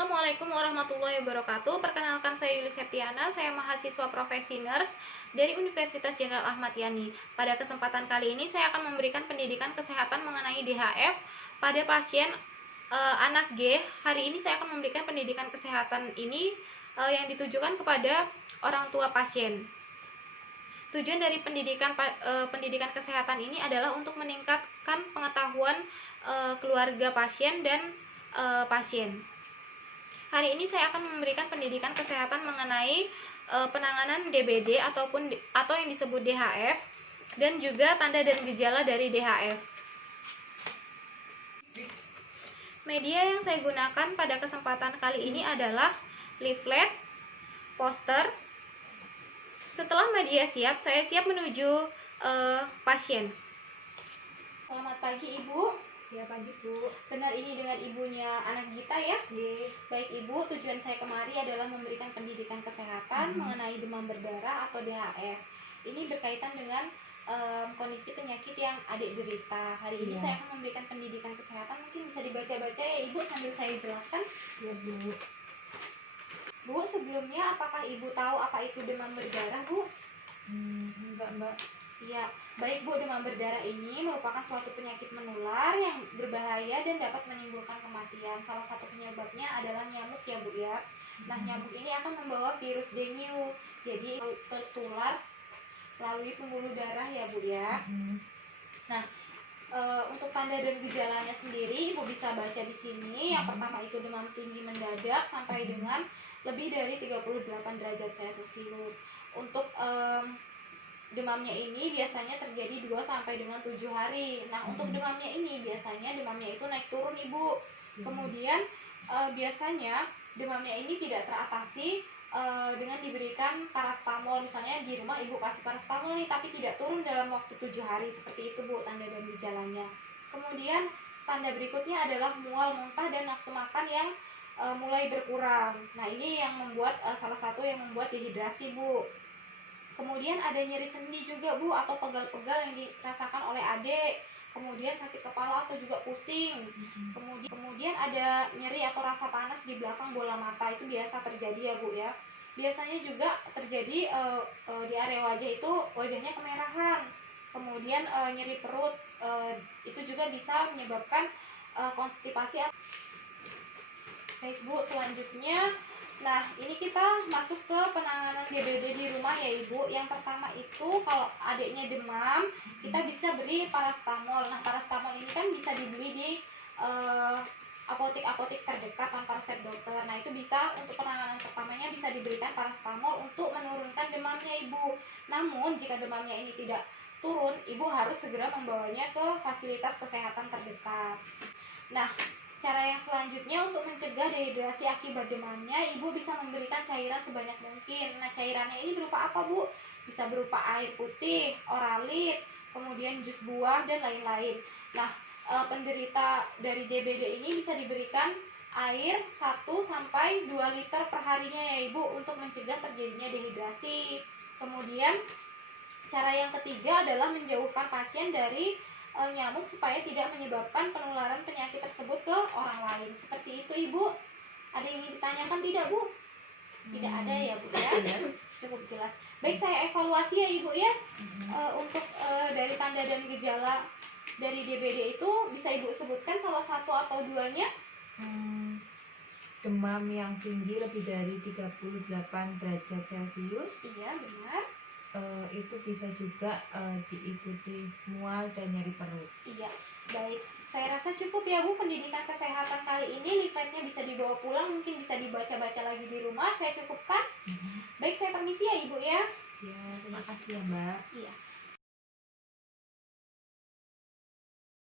Assalamualaikum warahmatullahi wabarakatuh. Perkenalkan, saya Yuli Septiana, saya mahasiswa profesi nurse dari Universitas Jenderal Ahmad Yani. Pada kesempatan kali ini saya akan memberikan pendidikan kesehatan mengenai DHF pada pasien anak G. Hari ini saya akan memberikan pendidikan kesehatan ini yang ditujukan kepada orang tua pasien. Tujuan dari pendidikan kesehatan ini adalah untuk meningkatkan pengetahuan keluarga pasien dan pasien. Hari ini saya akan memberikan pendidikan kesehatan mengenai penanganan DBD atau yang disebut DHF dan juga tanda dan gejala dari DHF. Media yang saya gunakan pada kesempatan kali ini adalah leaflet, poster. Setelah media siap, saya siap menuju pasien. Selamat pagi, Ibu. Ya, pagi Bu. Benar, ini dengan ibunya anak Gita ya? Ye. Baik Ibu, tujuan saya kemari adalah memberikan pendidikan kesehatan mengenai demam berdarah atau DHF. Ini berkaitan dengan kondisi penyakit yang adik derita. Hari ini saya akan memberikan pendidikan kesehatan, mungkin bisa dibaca-baca ya Ibu sambil saya jelaskan. Ya Bu. Bu, sebelumnya apakah Ibu tahu apa itu demam berdarah, Bu? Enggak Mbak. Ya, baik Bu, demam berdarah ini merupakan suatu penyakit menular yang berbahaya dan dapat menimbulkan kematian. Salah satu penyebabnya adalah nyamuk ya Bu ya. Nah, nyamuk ini akan membawa virus dengue, jadi tertular melalui pembuluh darah ya Bu ya. Nah, untuk tanda dan gejalanya sendiri Ibu bisa baca di sini. Yang pertama itu demam tinggi mendadak sampai dengan lebih dari 38 derajat Celcius. Untuk demamnya ini biasanya terjadi 2 sampai dengan 7 hari. Nah, untuk demamnya ini biasanya demamnya itu naik turun Ibu. Kemudian biasanya demamnya ini tidak teratasi dengan diberikan paracetamol. Misalnya di rumah Ibu kasih paracetamol nih tapi tidak turun dalam waktu 7 hari. Seperti itu Bu tanda dan gejalanya. Kemudian tanda berikutnya adalah mual, muntah dan nafsu makan yang mulai berkurang. Nah, ini yang membuat salah satu yang membuat dehidrasi Bu. Kemudian ada nyeri sendi juga Bu, atau pegal-pegal yang dirasakan oleh adik. Kemudian sakit kepala atau juga pusing. Kemudian ada nyeri atau rasa panas di belakang bola mata, itu biasa terjadi ya Bu ya. Biasanya juga terjadi di area wajah itu wajahnya kemerahan. Kemudian nyeri perut, itu juga bisa menyebabkan konstipasi. Baik Bu, selanjutnya nah, ini kita masuk ke penanganan DBD di rumah ya Ibu. Yang pertama itu kalau adiknya demam, kita bisa beri paracetamol. Nah, paracetamol ini kan bisa dibeli di apotek-apotek terdekat tanpa resep dokter. Nah, itu bisa untuk penanganan pertamanya bisa diberikan paracetamol untuk menurunkan demamnya Ibu. Namun, jika demamnya ini tidak turun, Ibu harus segera membawanya ke fasilitas kesehatan terdekat. Nah, cara yang selanjutnya untuk mencegah dehidrasi akibat demamnya, Ibu bisa memberikan cairan sebanyak mungkin. Nah, cairannya ini berupa apa Bu? Bisa berupa air putih, oralit, kemudian jus buah, dan lain-lain. Nah, penderita dari DBD ini bisa diberikan air 1 sampai 2 liter per harinya ya Ibu untuk mencegah terjadinya dehidrasi. Kemudian, cara yang ketiga adalah menjauhkan pasien dari nyamuk supaya tidak menyebabkan penularan penyakit tersebut ke orang lain. Seperti itu Ibu. Ada yang ingin ditanyakan tidak Bu? Tidak ada ya Bu ya. Cukup jelas. Baik, saya evaluasi ya Ibu ya. Untuk dari tanda dan gejala dari DBD itu bisa Ibu sebutkan salah satu atau duanya? Demam yang tinggi lebih dari 38 derajat Celcius. Iya, benar. Itu bisa juga diikuti mual dan nyeri perut. Iya, baik. Saya rasa cukup ya Bu pendidikan kesehatan kali ini. Leafletnya bisa dibawa pulang, mungkin bisa dibaca-baca lagi di rumah. Saya cukupkan. Baik, saya permisi ya Ibu ya. Ya, terima kasih ya Mbak. Iya.